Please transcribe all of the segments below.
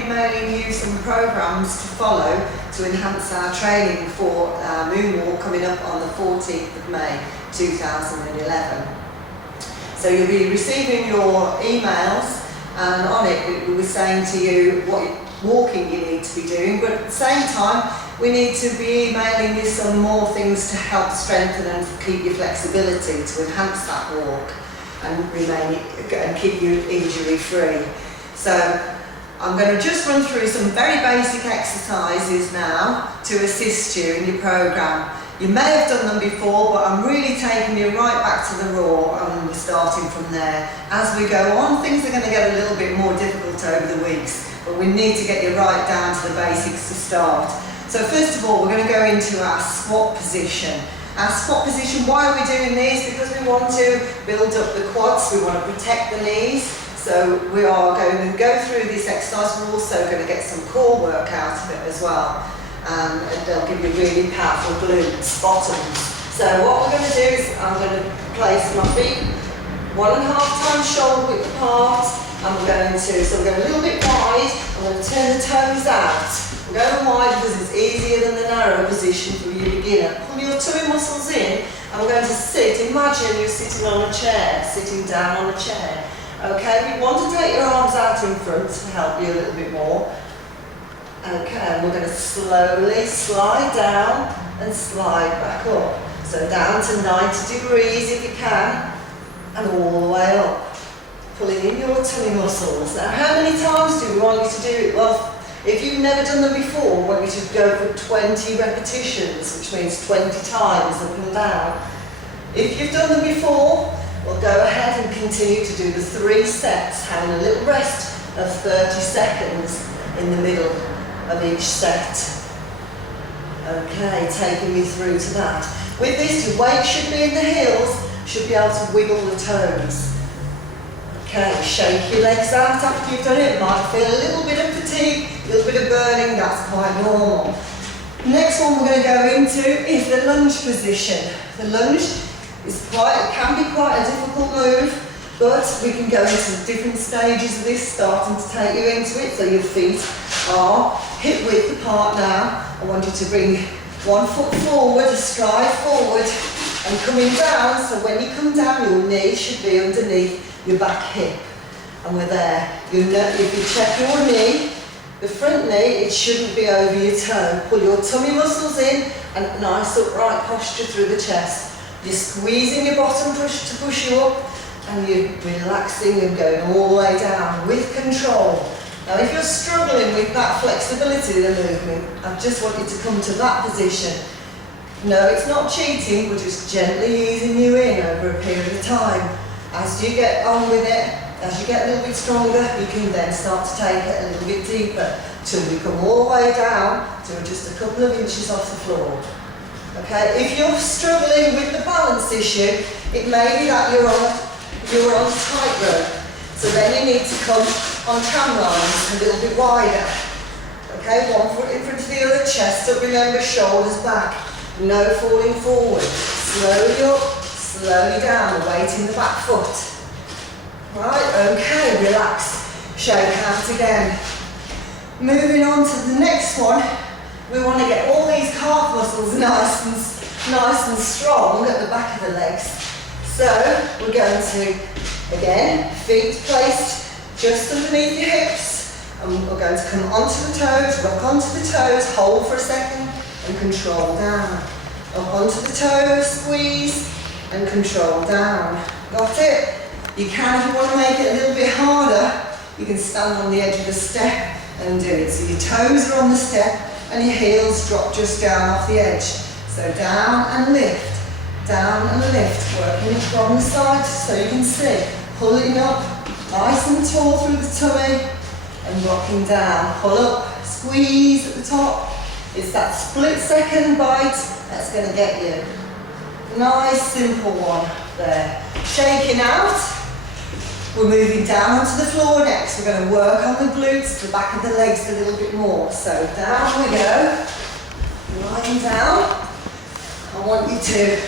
be mailing you some programs to follow to enhance our training for our moonwalk coming up on the 14th of May 2011. So you'll be receiving your emails, and on it we were saying to you what walking you need to be doing, but at the same time we need to be emailing you some more things to help strengthen and keep your flexibility to enhance that walk and keep you injury free. So I'm going to just run through some very basic exercises now to assist you in your programme. You may have done them before, but I'm really taking you right back to the raw, and we're starting from there. As we go on, things are going to get a little bit more difficult over the weeks, but we need to get you right down to the basics to start. So first of all, we're going to go into our squat position. Our squat position, why are we doing this? Because we want to build up the quads, we want to protect the knees. So we are going to go through this exercise. We're also going to get some core work out of it as well. And they'll give you really powerful glutes, bottoms. So what we're going to do is I'm going to place my feet 1.5 times shoulder width apart. And we're going a little bit wide. I'm going to turn the toes out. I'm going wide because it's easier than the narrow position for your beginner. Pull your tummy muscles in, and we're going to sit. Imagine you're sitting on a chair, sitting down on a chair. Okay, we want to take your arms out in front to help you a little bit more. Okay, and we're going to slowly slide down and slide back up. So down to 90 degrees if you can, and all the way up. Pulling in your tummy muscles. Now, how many times do we want you to do it? Well, if you've never done them before, we want you to go for 20 repetitions, which means 20 times up and down. If you've done them before, we'll go ahead and continue to do the 3 sets, having a little rest of 30 seconds in the middle of each set. Okay, taking you through to that. With this, your weight should be in the heels, should be able to wiggle the toes. Okay, shake your legs out after you've done it. Might feel a little bit of fatigue, a little bit of burning, that's quite normal. Next one we're going to go into is the lunge position. The lunge can be quite a difficult move, but we can go into different stages of this, starting to take you into it. So your feet are hip width apart now. I want you to bring one foot forward, stride forward, and coming down. So when you come down, your knee should be underneath your back hip, and we're there. If you check your knee, the front knee, it shouldn't be over your toe. Pull your tummy muscles in, and a nice upright posture through the chest. You're squeezing your bottom to push you up, and you're relaxing and going all the way down with control. Now if you're struggling with that flexibility of the movement, I just want you to come to that position. No, it's not cheating, we're just gently easing you in over a period of time. As you get on with it, as you get a little bit stronger, you can then start to take it a little bit deeper till you come all the way down to just a couple of inches off the floor. Okay, if you're struggling with the balance issue, it may be that you're on tightrope. So then you need to come on tram lines a little bit wider. Okay, one foot in front of the other, chest up, remember, shoulders back. No falling forward. Slowly up, slowly down, weight in the back foot. Right, okay, relax. Shake hands again. Moving on to the next one, we want to get all these calf muscles nice and strong at the back of the legs. So we're going to, again, feet placed just underneath your hips, and we're going to come onto the toes, rock onto the toes, hold for a second, and control down. Up onto the toes, squeeze, and control down. Got it? You can, if you want to make it a little bit harder, you can stand on the edge of the step and do it. So your toes are on the step and your heels drop just down off the edge. So down and lift, working it from the side so you can see. Pulling up, nice and tall through the tummy, and rocking down. Pull up, squeeze at the top. It's that split second bite that's going to get you. Nice simple one there. Shaking out. We're moving down onto the floor next. We're going to work on the glutes, the back of the legs a little bit more. So down we go. Lying down. I want you to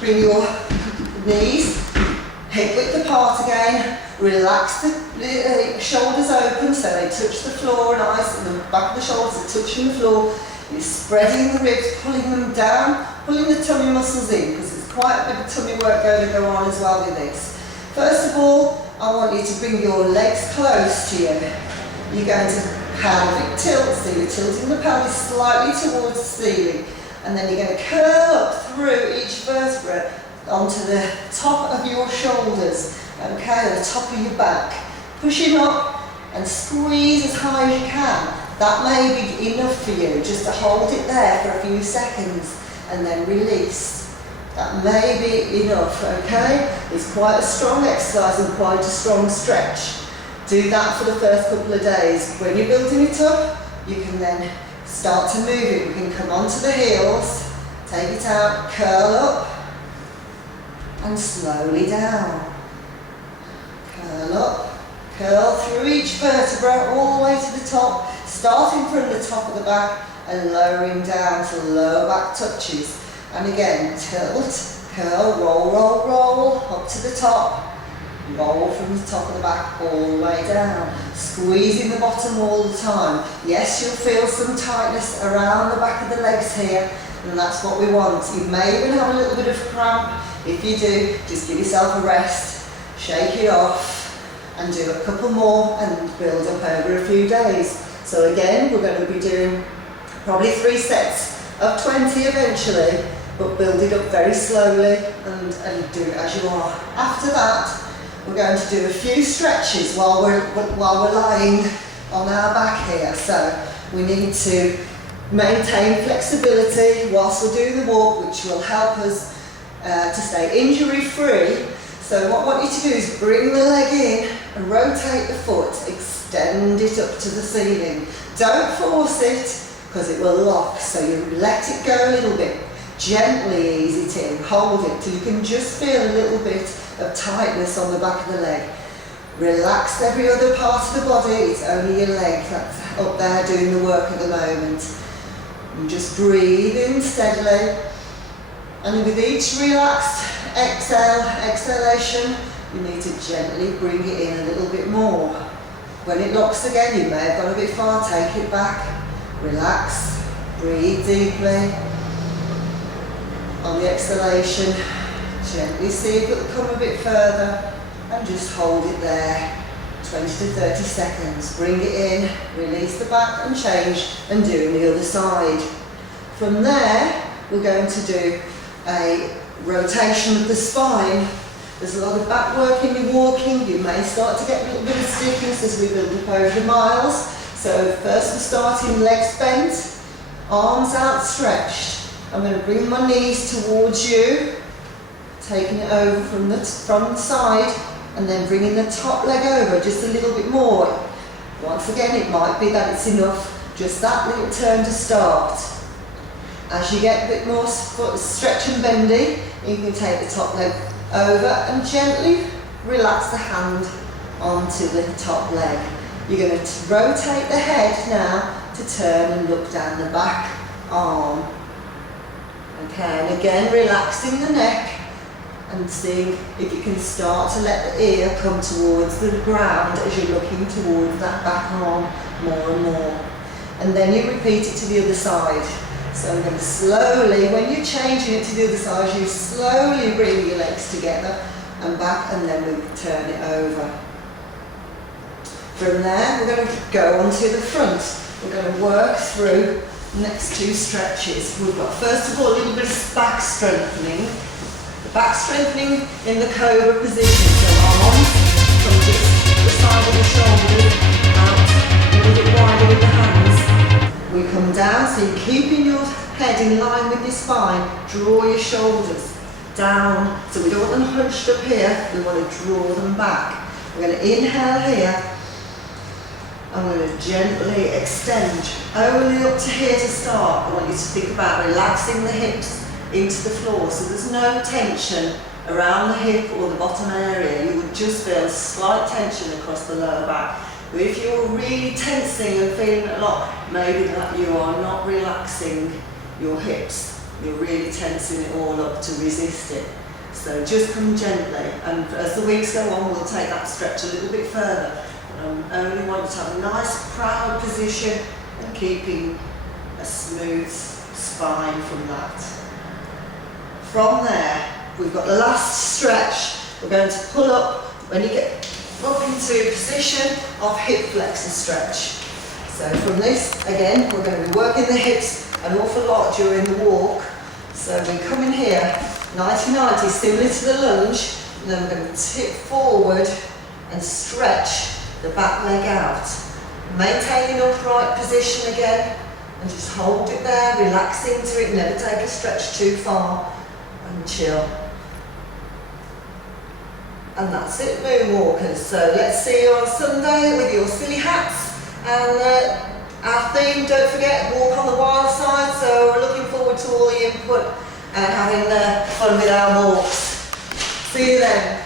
bring your knees hip width apart again. Relax the shoulders open so they touch the floor nice, and the back of the shoulders are touching the floor. You're spreading the ribs, pulling them down, pulling the tummy muscles in, because there's quite a bit of tummy work going to go on as well with this. First of all, I want you to bring your legs close to you. You're going to pelvic tilt, so you're tilting the pelvis slightly towards the ceiling, and then you're going to curl up through each vertebra onto the top of your shoulders, okay, the top of your back. Pushing up and squeeze as high as you can. That may be enough for you, just to hold it there for a few seconds and then release. That may be enough, okay? It's quite a strong exercise and quite a strong stretch. Do that for the first couple of days. When you're building it up, you can then start to move it. We can come onto the heels, take it out, curl up, and slowly down. Curl up, curl through each vertebra all the way to the top, starting from the top of the back and lowering down to the lower back touches. And again, tilt, curl, roll, roll, roll, up to the top, roll from the top of the back all the way down, squeezing the bottom all the time. Yes, you'll feel some tightness around the back of the legs here, and that's what we want. You may even have a little bit of cramp. If you do, just give yourself a rest, shake it off, and do a couple more and build up over a few days. So again, we're going to be doing probably 3 sets of 20 eventually, but build it up very slowly and do it as you are. After that, we're going to do a few stretches while we're lying on our back here. So we need to maintain flexibility whilst we're doing the walk, which will help us to stay injury free. So what I want you to do is bring the leg in and rotate the foot, extend it up to the ceiling. Don't force it, because it will lock, so you let it go a little bit. Gently ease it in, hold it till you can just feel a little bit of tightness on the back of the leg. Relax every other part of the body, it's only your leg that's up there doing the work at the moment. And just breathe in steadily, and with each relaxed exhalation, you need to gently bring it in a little bit more. When it locks again, you may have gone a bit far, take it back, relax, breathe deeply. On the exhalation, gently see if it'll come a bit further, and just hold it there, 20 to 30 seconds. Bring it in, release the back and change, and do the other side. From there, we're going to do a rotation of the spine. There's a lot of back work in your walking. You may start to get a little bit of stiffness as we build up over the miles. So first we're starting legs bent, arms outstretched. I'm going to bring my knees towards you, taking it over from the side, and then bringing the top leg over just a little bit more. Once again, it might be that it's enough, just that little turn to start. As you get a bit more stretch and bendy, you can take the top leg over and gently relax the hand onto the top leg. You're going to rotate the head now to turn and look down the back arm. Okay, and again relaxing the neck and seeing if you can start to let the ear come towards the ground as you're looking towards that back arm more and more. And then you repeat it to the other side. So I'm going to slowly, when you're changing it to the other side, you slowly bring your legs together and back, and then we turn it over. From there, we're going to go onto the front. We're going to work through the next 2 stretches. We've got, first of all, a little bit of back strengthening. The back strengthening in the cobra position. So arms from the side of the shoulders out, a little bit wider with the hands. We come down, so you're keeping your head in line with your spine. Draw your shoulders down. So we don't want them hunched up here, we want to draw them back. We're going to inhale here. I'm going to gently extend only up to here to start. I want you to think about relaxing the hips into the floor, so there's no tension around the hip or the bottom area. You would just feel slight tension across the lower back. But if you're really tensing and feeling a lot, maybe that you are not relaxing your hips. You're really tensing it all up to resist it. So just come gently, and as the weeks go on, we'll take that stretch a little bit further. But I only want to have a nice proud position and keeping a smooth spine from that. From there, we've got the last stretch. We're going to pull up when you get up into a position of hip flexor stretch. So from this, again, we're going to be working the hips an awful lot during the walk. So we come in here, 90-90, similar to the lunge, and then we're going to tip forward and stretch the back leg out. Maintain an upright position again, and just hold it there, relax into it, never take a stretch too far, and chill. And that's it, moonwalkers. So let's see you on Sunday with your silly hats. And our theme, don't forget, walk on the wild side. So we're looking forward to all the input and having fun with our walks. See you then.